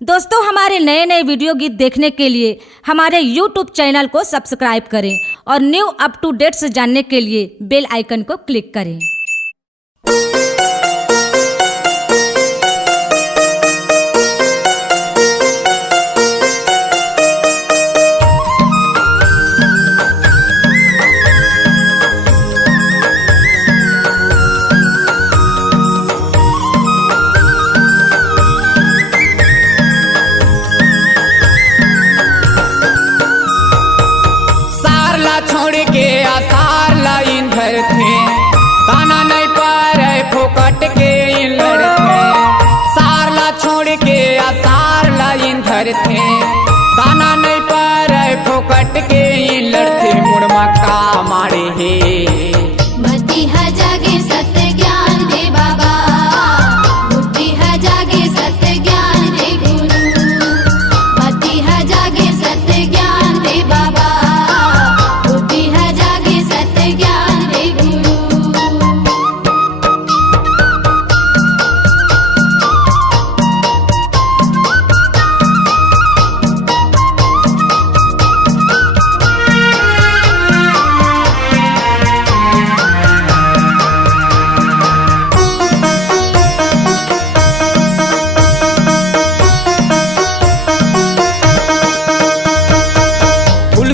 दोस्तों, हमारे नए नए वीडियो गीत देखने के लिए हमारे YouTube चैनल को सब्सक्राइब करें और न्यू अप टू डेट्स जानने के लिए बेल आइकन को क्लिक करें। छोड़ के आसार लाइन भर थे ताना नहीं पारे फोकट के लड़ते सारला छोड़ के आसार लाइन भर थे ताना नहीं पारे फोकट के लड़ते मुड़मा का मारे हे बुद्धि है जागे सत्य ज्ञान दे बाबा, बुद्धि है जागे सत्य ज्ञान दे गुरु, बुद्धि है जागे सत्य ज्ञान दे बाबा,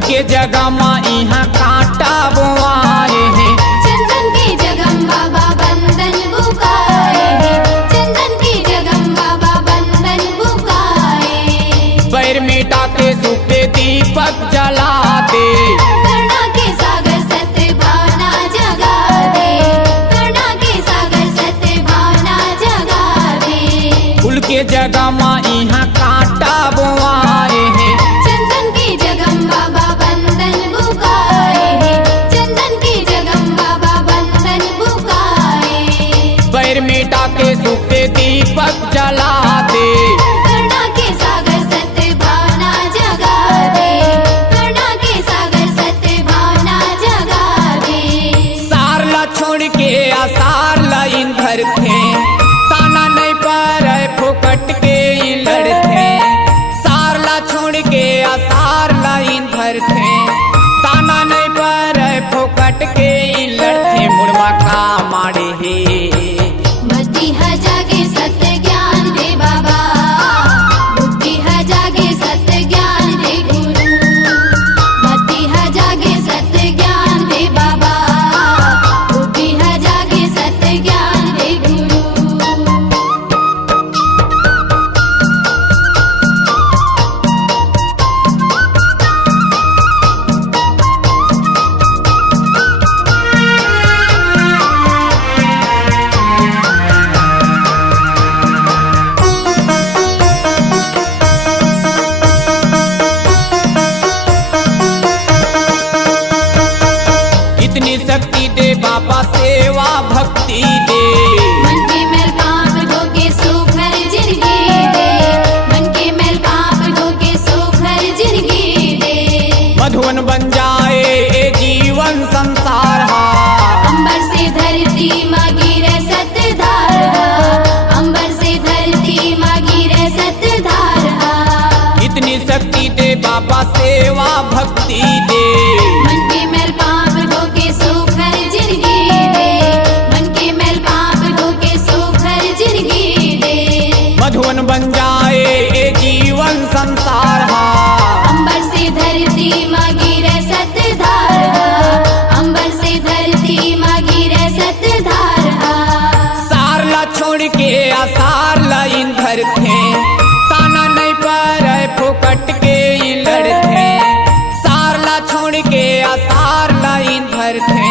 के जगह माँ यहाँ कांटा बोआए हैं, चंदन की जगह बाबा बंदन बुकाए हैं, चंदन की जगह बाबा बंदन बुकाए। पैर मिटा के सूखे दीपक जला दे, करुणा के सागर सत्य भावना जगा दे, करुणा के सागर सत्य भावना जगा दे। फूल के जगह माँ यहाँ कांटा बोआए हैं, चंदन की जगह बाबा बंदन बुकाए हैं, चंदन की जगह बाबा बंदन बुकाए। पैर मिटा के सूखे दीपक जला दे, करुणा के सागर सत्य भावना जगा दे, करुणा के सागर सत्य भावना जगा दे। सारला छोड़ के आसार लाइन भरते ताना नहीं पारे फोकट के लड़ते सारला छोड़ के आसार लाइन भरते ताना नहीं पारे फोकट के लड़ते मुड़वा का मारे हे बुद्धि है जागे सत्य ज्ञान दे बाबा, बुद्धि है जागे सत्य ज्ञान दे गुरु, बुद्धि है जागे सत्य ज्ञान दे बाबा, बुद्धि है जागे सत्य ज्ञान दे गुरु। इतनी शक्ति दे बाबा सेवा भक्ति दे, मन के मैल पाप धोके सुखर जिंदगी दे, मन के मैल पाप धोके सुखर जिंदगी दे। मधुवन बन जाए ये जीवन संसार हा, अंबर से धरती मागी रे सत्य धार हा, अंबर से धरती मागी रे सत्य धार हा। इतनी शक्ति दे बाबा सेवा भक्ति दे, मन के मैल पाप धोके सुखर जिंदगी दे, मन के मैल पाप धोके सुखर जिंदगी दे। मधुवन बन जाए ये जीवन संसार हा, अंबर से धरती मागी रे सत्य धार हा, अंबर से धरती मागी रे सत्य धार हा। सारला छोड़ के आसार लाइन भरते ताना नहीं पारे फोकट के लड़ते सारला छोड़ के आसार लाइन भरते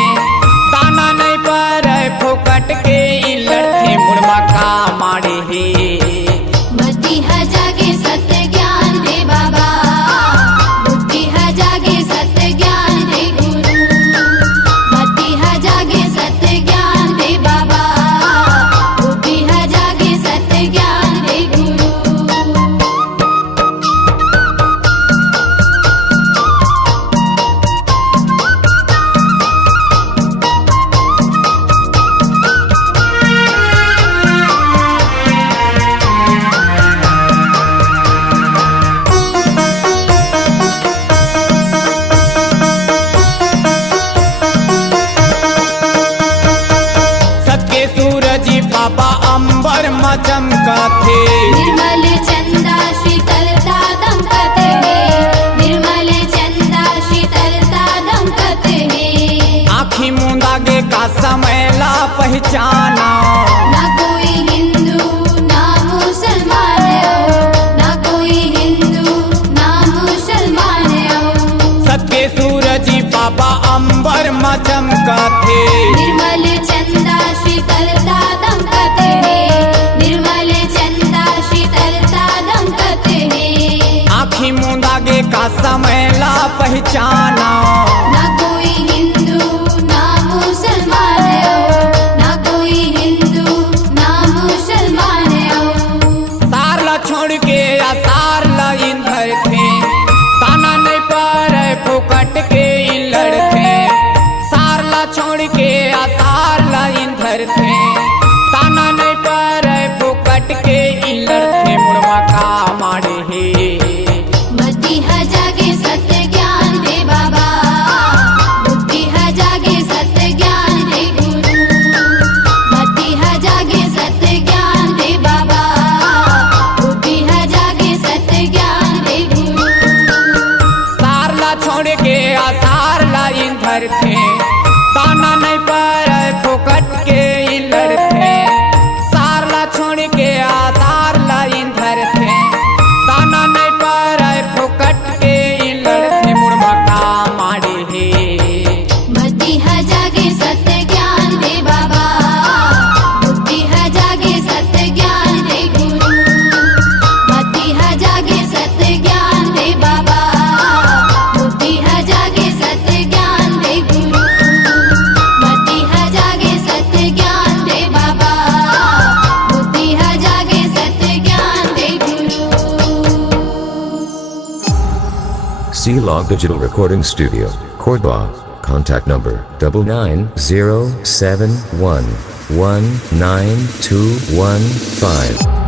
ताना नहीं पारे फोकट के लड़ते मुड़वा का मारे हे बुद्धि है जागे सत्य ज्ञान दे बाबा, बुद्धि है जागे सत्य ज्ञान दे गुरु, बुद्धि है जागे सत्य ज्ञान दे बाबा, बुद्धि है जागे सत्य ज्ञान दे गुरु। बाबा अंबर में चमकते। निर्मल चंदा शीतलता दमकत है, निर्मल चंदा शीतलता दमकत है। आँखी मूंदागे का समय ला पहचाना, ना कोई हिंदू ना मुसलमान हो, ना कोई हिंदू ना मुसलमान हो। सार ला छोड़ के आसार ला इंधर थे, ताना नहीं पर फुकट के इन लड़ते। सार ला छोड़ के आसार ला इंधर थे, ताना नहीं पर फुकट के इन लड़ते। मुड़वा का मारे हे बुद्धि है जागे सत्य ज्ञान दे बाबा, बुद्धि है जागे सत्य ज्ञान दे गुरु। बुद्धि है जागे सत्य ज्ञान दे बाबा, बुद्धि है जागे सत्य ज्ञान दे गुरु। सार ला छोड़ के आसार ला इंधर थे, ताना नहीं पर फुकट के इन लड़ते। सार ला छोड़ के आसार ला इंधर थे, ताना नहीं पर फुकट के इन लड़ते। मुड़वा का मारे हे बुद्धि है जागे सत्य ज्ञान दे बाबा, बुद्धि है जागे सत्य ज्ञान दे गुरु। बुद्धि है जागे सत्य ज्ञान दे बाबा, बुद्धि है जागे सत्य ज्ञान दे गुरु। बुद्धि है जागे सत्य ज्ञान दे बाबा, बुद्धि है जागे सत्य ज्ञान दे गुरु। C-Log Digital Recording Studio, Cordoba. Contact number 99071192115.